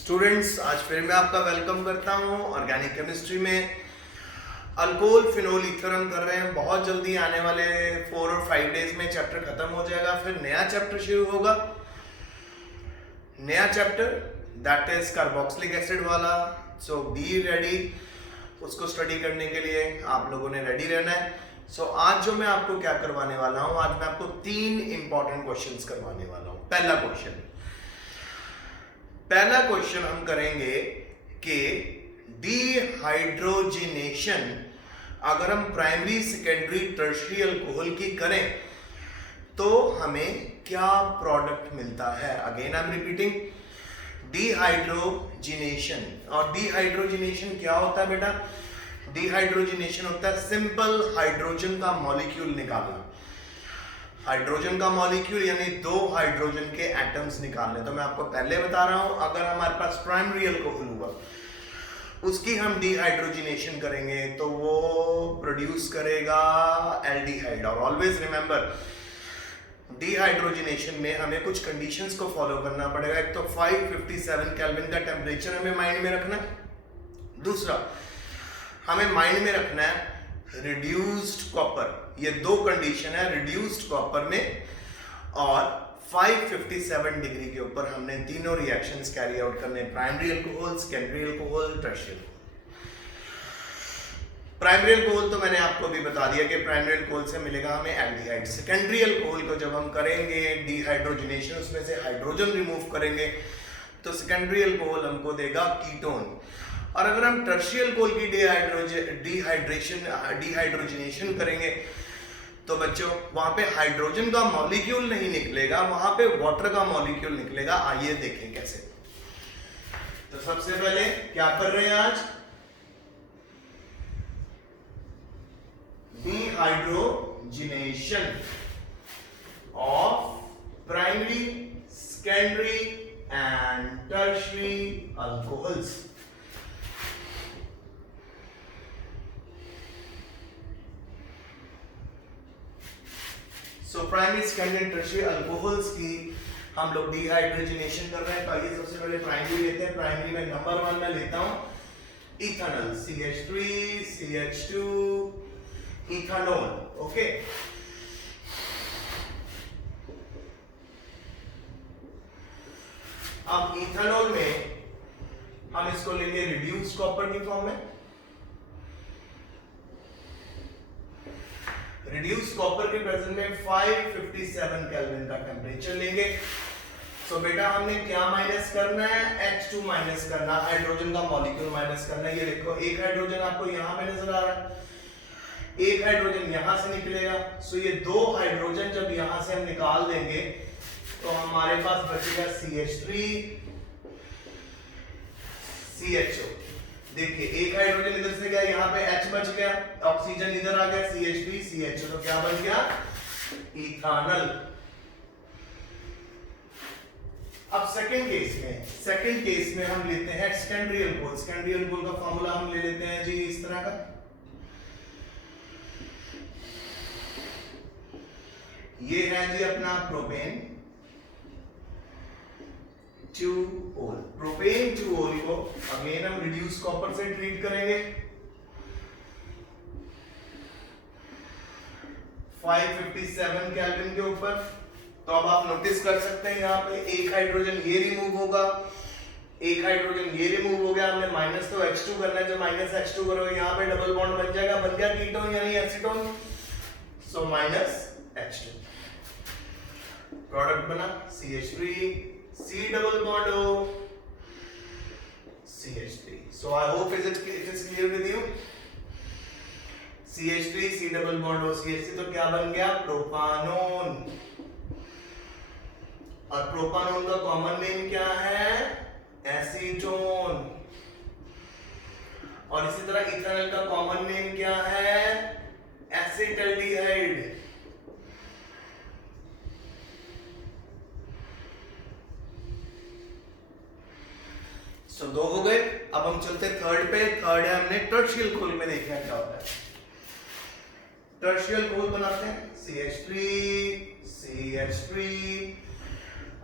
Students, आज फिर मैं आपका वेलकम करता हूं ऑर्गेनिक केमिस्ट्री में। अल्कोहल फिनोल ईथर हम कर रहे हैं। बहुत जल्दी आने वाले 4 और 5 डेज में चैप्टर खत्म हो जाएगा, फिर नया चैप्टर शुरू होगा। नया chapter that is carboxylic acid वाला। सो बी रेडी, उसको स्टडी करने के लिए आप लोगों ने रेडी रहना है। सो आज जो मैं आपको क्या करवाने वाला हूं, आज मैं आपको 3 इंपॉर्टेंट क्वेश्चंस करवाने वाला हूं। पहला क्वेश्चन हम करेंगे कि डिहाइड्रोजिनेशन अगर हम प्राइमरी सेकेंडरी टर्शियरी अल्कोहल की करें तो हमें क्या प्रोडक्ट मिलता है। Again I am repeating, dehydrogenation. और डिहाइड्रोजिनेशन क्या होता है बेटा? डिहाइड्रोजिनेशन होता है सिंपल हाइड्रोजन का मॉलिक्यूल निकालना। हाइड्रोजन का मॉलिक्यूल यानी 2 हाइड्रोजन के एटम्स निकालने। तो मैं आपको पहले बता रहा हूं, अगर हमारे पास प्राइमरी अल्कोहल हुआ, उसकी हम डिहाइड्रोजिनेशन करेंगे तो वो प्रोड्यूस करेगा एल्डिहाइड। और ऑलवेज रिमेंबर, डिहाइड्रोजिनेशन में हमें कुछ कंडीशंस को फॉलो करना पड़ेगा। एक तो 557 केल्विन का टेम्परेचर हमें माइंड में रखना है। दूसरा हमें माइंड में रखना है रिड्यूस्ड कॉपर। ये 2 कंडीशन है रिड्यूस्ड कॉपर में, और 557 डिग्री के ऊपर हमने तीनों रिएक्शंस कैरी आउट करने, primary alcohol, secondary alcohol, tertiary alcohol. Primary alcohol तो मैंने आपको भी बता दिया कि प्राइमरी अल्कोहल से मिलेगा हमें एल्डिहाइड। सेकेंडरी अल्कोहल को जब हम करेंगे डिहाइड्रोजिनेशन, उसमें से हाइड्रोजन रिमूव करेंगे तो सेकेंडरी अल्कोहल हमको देगा कीटोन। और अगर हम टर्शियरी अल्कोहल की डिहाइड्रोजिनेशन करेंगे तो बच्चों वहां पे हाइड्रोजन का मॉलिक्यूल नहीं निकलेगा, वहां पे वाटर का मॉलिक्यूल निकलेगा। आइए देखें कैसे। तो सबसे पहले क्या कर रहे हैं आज? Dehydrogenation of primary, secondary and tertiary alcohols. So primary, secondary, tertiary alcohols की हम लोग डिहाइड्रोजिनेशन कर रहे हैं। तो आइए सबसे पहले प्राइमरी लेते हैं। प्राइमरी में नंबर 1 में लेता हूं ethanol, CH3 CH2 ethanol. Okay, अब इथेनॉल में हम इसको लेंगे रिड्यूस्ड कॉपर की फॉर्म में। रिड्यूस्ड कॉपर के प्रेजेंट में 557 केल्विन का टेम्परेचर लेंगे। सो बेटा हमने क्या माइनस करना है? H2 माइनस करना, हाइड्रोजन का मॉलिक्यूल माइनस करना है। ये देखो, एक हाइड्रोजन आपको यहां पे नजर आ रहा है, एक हाइड्रोजन यहां से निकलेगा। सो ये 2 हाइड्रोजन जब यहां से हम निकाल देंगे तो हमारे पास बचेगा CH3 CHO। देखिए, एक हाइड्रोजन इधर से गया, यहाँ पे H बच गया, ऑक्सीजन इधर आ गया, CH3 CHO। तो क्या बन गया? इथेनॉल। अब सेकंड केस में हम लेते हैं सेकेंडरी अल्कोहल। सेकेंडरी अल्कोहल का फार्मूला हम ले लेते हैं जी इस तरह का। ये है जी अपना प्रोपेन 2-ol। प्रोपेन 2-ol को अगेन हम रिड्यूस कॉपर से ट्रीट करेंगे। 557 केल्विन के ऊपर। तो अब आप नोटिस कर सकते हैं यहाँ पे एक हाइड्रोजन ये रिमूव होगा, एक हाइड्रोजन ये रिमूव हो गया। हमने माइनस तो H2 करना है, जब माइनस H2 करोगे यहाँ पे डबल बॉन्ड बन जाएगा, बन गया कीटोन यानी acetone. So minus H2, product बना CH3 C double bond O CH3. So I hope it is clear with you. CH3 C double bond O CH3 तो क्या बन गया? प्रोपानोन। और प्रोपानोन का कॉमन नेम क्या है? एसीटोन। और इसी तरह इथेनॉल का कॉमन नेम क्या है? एसिटल्डिहाइड। तो 2 हो गए। अब हम चलते थर्ड पे। थर्ड है हमने टर्शियरी अल्कोहल में देखना क्या होता है। टर्शियरी अल्कोहल बनाते हैं CH3 CH3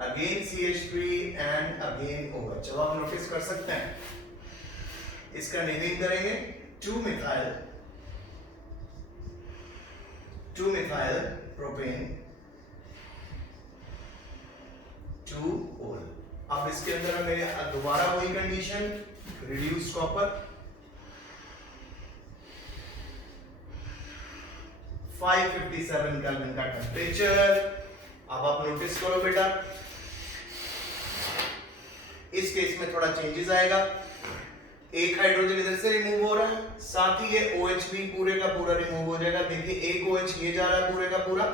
again CH3 and again OH। अब आप नोटिस कर सकते हैं, इसका नेमिंग करेंगे 2-मिथाइल प्रोपेन 2-ol। अब इसके अंदर मेरे दोबारा वही कंडीशन, रिड्यूस कॉपर 557 केल्विन का टेम्परेचर। अब आप नोटिस करो बेटा, इस केस में थोड़ा चेंजेस आएगा, एक हाइड्रोजन इधर से रिमूव हो रहा है, साथ ही ये OH भी पूरे का पूरा रिमूव हो जाएगा। देखिए एक OH ये जा रहा है पूरे का पूरा,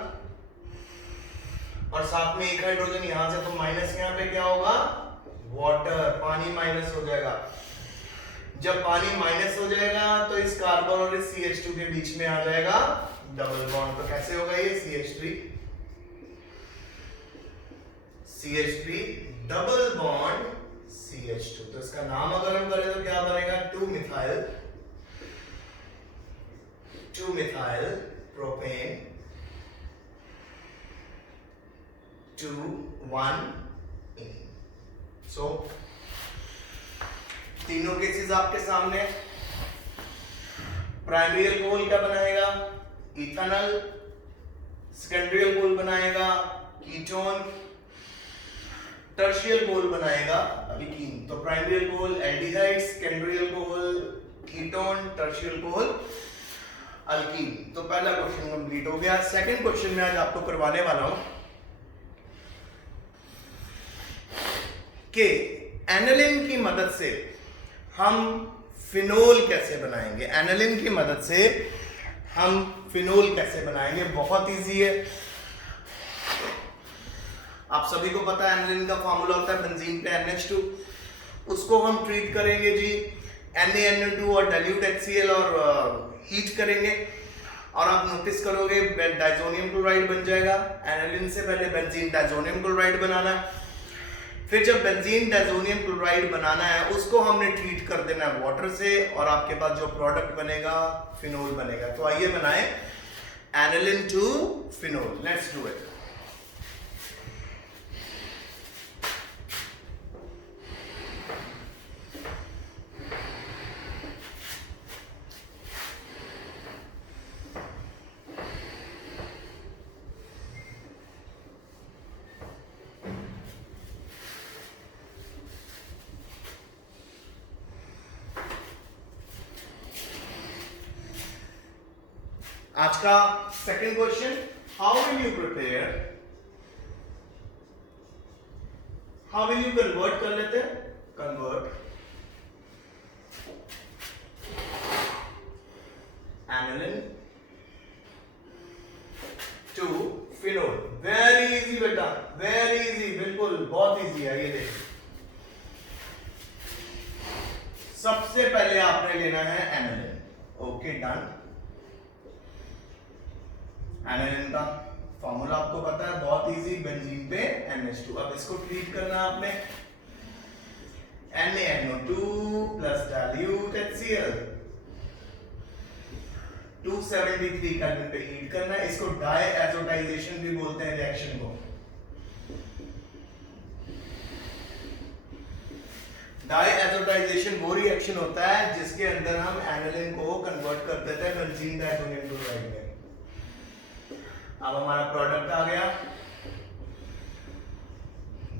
और साथ में एक हाइड्रोजन यहां से, तो माइनस यहां पे क्या होगा, वाटर, पानी माइनस हो जाएगा। जब पानी माइनस हो जाएगा तो इस कार्बन और इस CH2 के बीच में आ जाएगा डबल बॉन्ड। तो कैसे होगा ये CH3 डबल बॉन्ड CH2। तो इसका नाम अगर हम करें तो क्या बनेगा, 2-मिथाइल प्रोपेन 2,1-ene। सो तीनों केसेस आपके सामने। प्राइमरी अल्कोहल क्या बनाएगा, इथेनॉल, सेकेंडरी अल्कोहल बनाएगा कीटोन, टर्शियल अल्कोहल बनाएगा अल्कीन। तो primary alcohol aldehyde, secondary alcohol ketone, टर्शियल alcohol alkyne. तो पहला क्वेश्चन कंप्लीट हो गया। सेकंड क्वेश्चन में आज आपको करवाने वाला हूं कि एनालिन की मदद से हम फिनोल कैसे बनाएंगे। एनालिन की मदद से हम फिनोल कैसे बनाएंगे, बहुत इजी है। आप सभी को पता है एनालिन का फार्मूला होता है बेंजीन पे NH2, उसको हम ट्रीट करेंगे जी NaNO2 और डाइल्यूट HCl और हीट करेंगे, और आप नोटिस करोगे डाइजोनियम क्लोराइड बन जाएगा। एनालिन से पहले बेंजीन डाइजोनियम क्लोराइड बनाना है, फिर जब बेंजीन डाइजोनियम क्लोराइड बनाना है उसको हमने ट्रीट कर देना है वाटर से, और आपके पास जो प्रोडक्ट बनेगा फिनोल बनेगा। तो आइए बनाएं aniline to phenol, let's do it. आज का second question, how will you convert कर लेते हैं, convert aniline to phenol. Very easy बेटा, वेरी इजी, बिल्कुल बहुत इजी है। ये देखिए, सबसे पहले आपने लेना है एनालिन। Okay done. एनालिन का फॉर्मूला आपको पता है, बहुत इजी, बेंजीन पे NH2। अब इसको ट्रीट करना है आपने, NaNO2 plus dilute HCl 273 kelvin पे हीट करना है। इसको डायएजोटाइजेशन भी बोलते हैं रिएक्शन को। डायएजोटाइजेशन वो रिएक्शन होता है जिसके अंदर हम एनालिन को कन्वर्ट कर देते हैं बेंजीन डाइजोनियम क्लोराइड में। अब हमारा प्रोडक्ट आ गया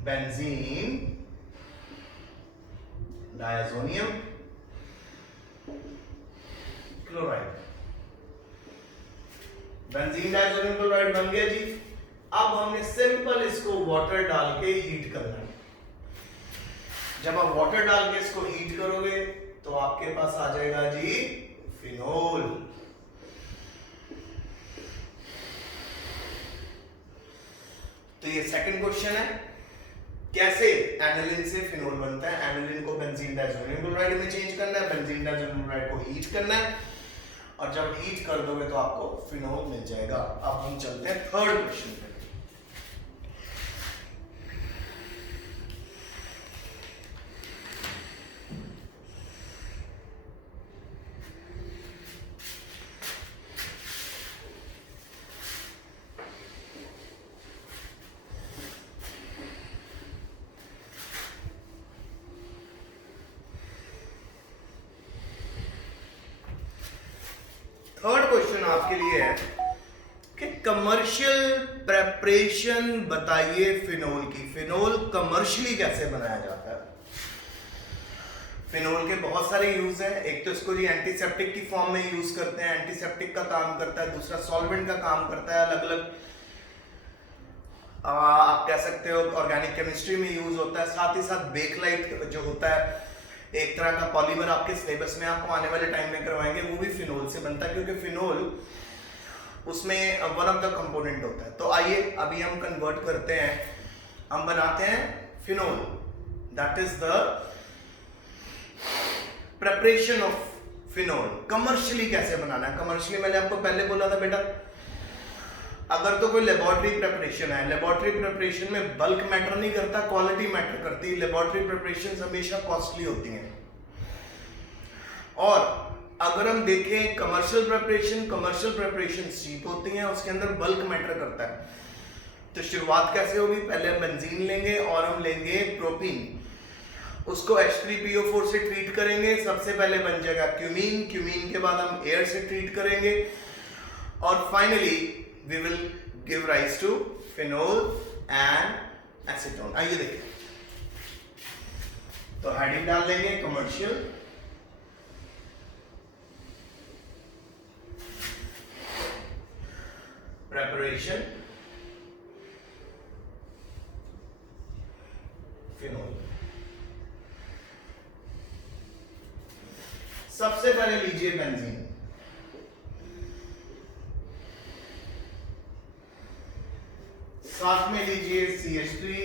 benzene diazonium chloride. Benzene diazonium chloride बन गया जी। अब हमने सिंपल इसको वाटर डाल के हीट करना है। जब आप वाटर डाल के इसको हीट करोगे तो आपके पास आ जाएगा जी फिनोल। तो ये सेकंड क्वेश्चन है, कैसे एनालिन से फिनोल बनता है। एनालिन को बेंजीन डाइजोनियम क्लोराइड में चेंज करना है, बेंजीन डाइजोनियम क्लोराइड को हीट करना है, और जब हीट कर दोगे तो आपको फिनोल मिल जाएगा। अब हम चलते हैं थर्ड क्वेश्चन पे। क्वेश्चन आपके लिए है कि कमर्शियल प्रेपरेशन बताइए फिनोल की। फिनोल कमर्शियली कैसे बनाया जाता है? फिनोल के बहुत सारे यूज हैं। एक तो इसको जी एंटीसेप्टिक की फॉर्म में यूज करते हैं, एंटीसेप्टिक का काम करता है। दूसरा सॉल्वेंट का काम करता है। अलग अलग आप कह सकते हो ऑर्गेनिक केमिस्ट्री में यूज होता है। साथ ही साथ बेकलाइट जो होता है, एक तरह का पॉलीमर, आपके सिलेबस में आपको आने वाले टाइम में करवाएंगे, वो भी फिनोल से बनता है, क्योंकि फिनोल उसमें वन ऑफ द कंपोनेंट होता है। तो आइए अभी हम कन्वर्ट करते हैं, हम बनाते हैं phenol. That is the preparation of phenol. Commercially कैसे बनाना है? कमर्शियली मैंने आपको पहले बोला था बेटा, अगर तो कोई लेबोरेटरी प्रिपरेशन है, लेबोरेटरी प्रिपरेशन में बल्क मैटर नहीं करता, क्वालिटी मैटर करती है। लेबोरेटरी प्रिपरेशन हमेशा कॉस्टली होती हैं। और अगर हम देखें कमर्शियल प्रिपरेशन चीप होती हैं, उसके अंदर बल्क मैटर करता है। तो शुरुआत कैसे होगी? पहले हम बेंजीन लेंगे और हम लेंगे प्रोपीन, उसको H3PO4 से ट्रीट करेंगे। सबसे पहले बन जाएगा क्यूमीन, क्यूमीन के बाद हम एयर से ट्रीट करेंगे और finally we will give rise to phenol and acetone. आइए देखिए, तो हेडिंग डाल लेंगे कमर्शियल, प्रेपरेशन फिनोल। सबसे पहले लीजिए बेंजीन, साथ में लीजिए CH3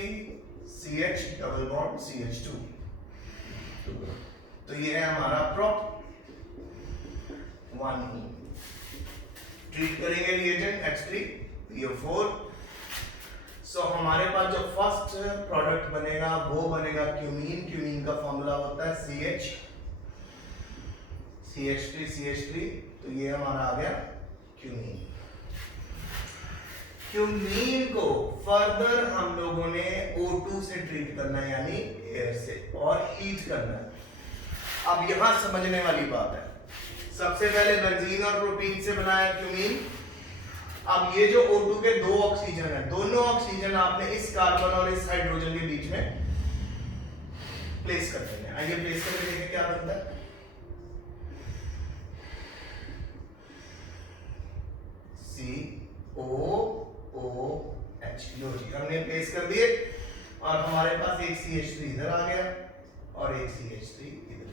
CH double bond CH2। तो ये है हमारा प्रोप 1। ट्रीट करेंगे रिएजेंट H3PO4। सो हमारे पास जो फर्स्ट प्रोडक्ट बनेगा वो बनेगा क्यूमीन। क्यूमीन का फॉर्मूला होता है CH3। तो ये हमारा आ गया क्यूमीन। क्यूमीन को फर्दर हम लोगों ने O2 से ट्रीट करना है, यानी एयर से, और हीट करना है। अब यहां समझने वाली बात है, सबसे पहले बेंजीन और प्रोपीन से बनाया क्यूमीन। अब ये जो O2 के 2 ऑक्सीजन है, दोनों ऑक्सीजन आपने इस कार्बन और इस हाइड्रोजन के बीच में प्लेस कर देना है। आइए प्लेस करके देखिए क्या बनता है। COOH, लो जी, हमने प्लेस कर दिए और हमारे पास एक CH3 इधर आ गया और एक CH3 इधर।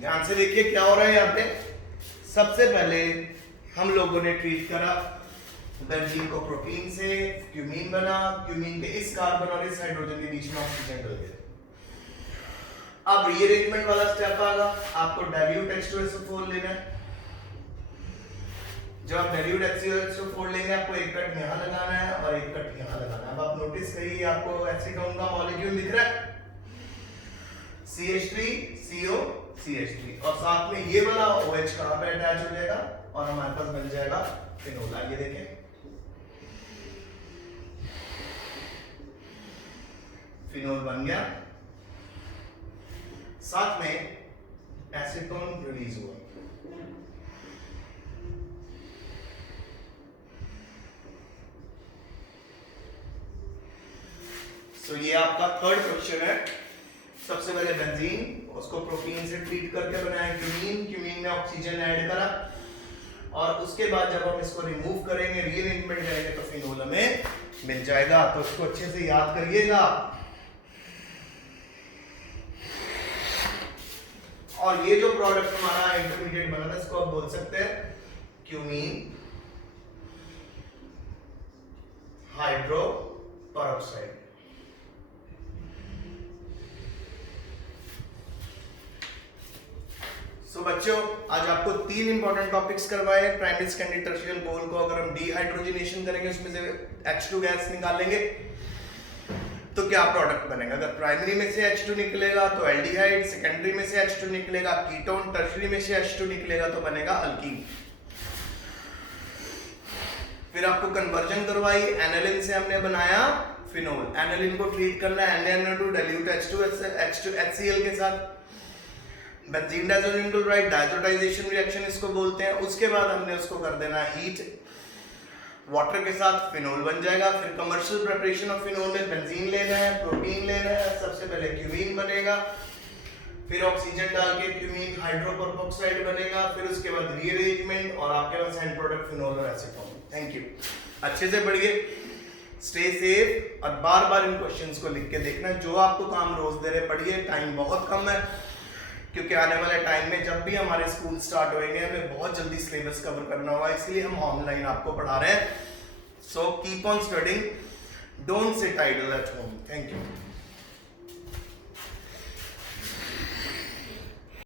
ध्यान से देखिए क्या हो रहा है यहाँ पे। सबसे पहले हम लोगों ने ट्रीट करा बेंजीन को प्रोपीन से, क्यूमीन बना, क्यूमीन के इस कार्बन और इस हाइड्रोजन के बीच में ऑक्सीजन डल गया। अब रीअरेंजमेंट वाला स्टेप आएगा, आपको डाइल्यूट H2SO4 लेना है। जब आप डाइल्यूट H2SO4 लेंगे, आपको एक कट यहाँ लगाना है और एक कट यहाँ लगाना है। अब आप नोटिस करिए, आपको एसीटोन का मॉलिक्यूल दिख रहा है, CH3CO CH3, और साथ में ये वाला OH कहां पे अटैच हो जाएगा और हमारे पास बन जाएगा फिनोल। आइए देखें, फिनोल बन गया, साथ में एसीटोन रिलीज हुआ। तो ये आपका थर्ड क्वेश्चन है। सबसे पहले बेंजीन, उसको प्रोपीन से ट्रीट करके बनाया क्यूमीन, क्यूमीन में ऑक्सीजन ऐड करा और उसके बाद जब हम इसको रिमूव करेंगे, रीअरेंजमेंट करेंगे तो फिनोल हमें मिल जाएगा। तो उसको अच्छे से याद करिएगा। और ये जो प्रोडक्ट हमारा इंटरमीडिएट बना था, इसको आप बोल सकते हैं क्यूमीन हाइड्रो पेरोक्साइड। सो बच्चों, आज आपको 3 इंपॉर्टेंट टॉपिक्स करवाए। प्राइमरी सेकेंडरी टर्शियल गोल को अगर हम डिहाइड्रोजनेशन करेंगे, उसमें से H2 गैस निकालेंगे तो क्या प्रोडक्ट बनेगा। अगर प्राइमरी में से H2 निकलेगा तो एल्डिहाइड, सेकेंडरी में से H2 निकलेगा कीटोन, टर्शियरी में से H2 निकलेगा तो बनेगा अल्कीन। फिर आपको कन्वर्जन करवाई, एनालिन से हमने बनाया फिनोल। एनालिन को ट्रीट करना है NaNO2 डाइल्यूट H2HCl के साथ। बेंजीन डाइज़ोनियम क्लोराइड, डायजोटाइजेशन रिएक्शन इसको बोलते हैं। उसके बाद हमने उसको कर देना हीट, वाटर के साथ फिनोल बन जाएगा। फिर कमर्शियल प्रिपरेशन ऑफ फिनोल में बेंजीन लेना है, प्रोटीन लेना है, सबसे पहले क्यूमीन बनेगा, फिर ऑक्सीजन डाल के क्यूमीन हाइड्रोपरऑक्साइड बनेगा, फिर उसके बाद रीअरेंजमेंट और आपके पास एंड प्रोडक्ट फिनोल और एसीटोन। थैंक यू, अच्छे से पढ़िए, स्टे सेफ और बार बार इन क्वेश्चंस को लिख के देखना। जो आपको काम रोज दे रहे पढ़िए, टाइम बहुत कम है क्योंकि आने वाले टाइम में जब भी हमारे स्कूल स्टार्ट होंगे हमें बहुत जल्दी सिलेबस कवर करना होगा, इसलिए हम ऑनलाइन आपको पढ़ा रहे हैं। So keep on studying, don't sit idle at home. Thank you.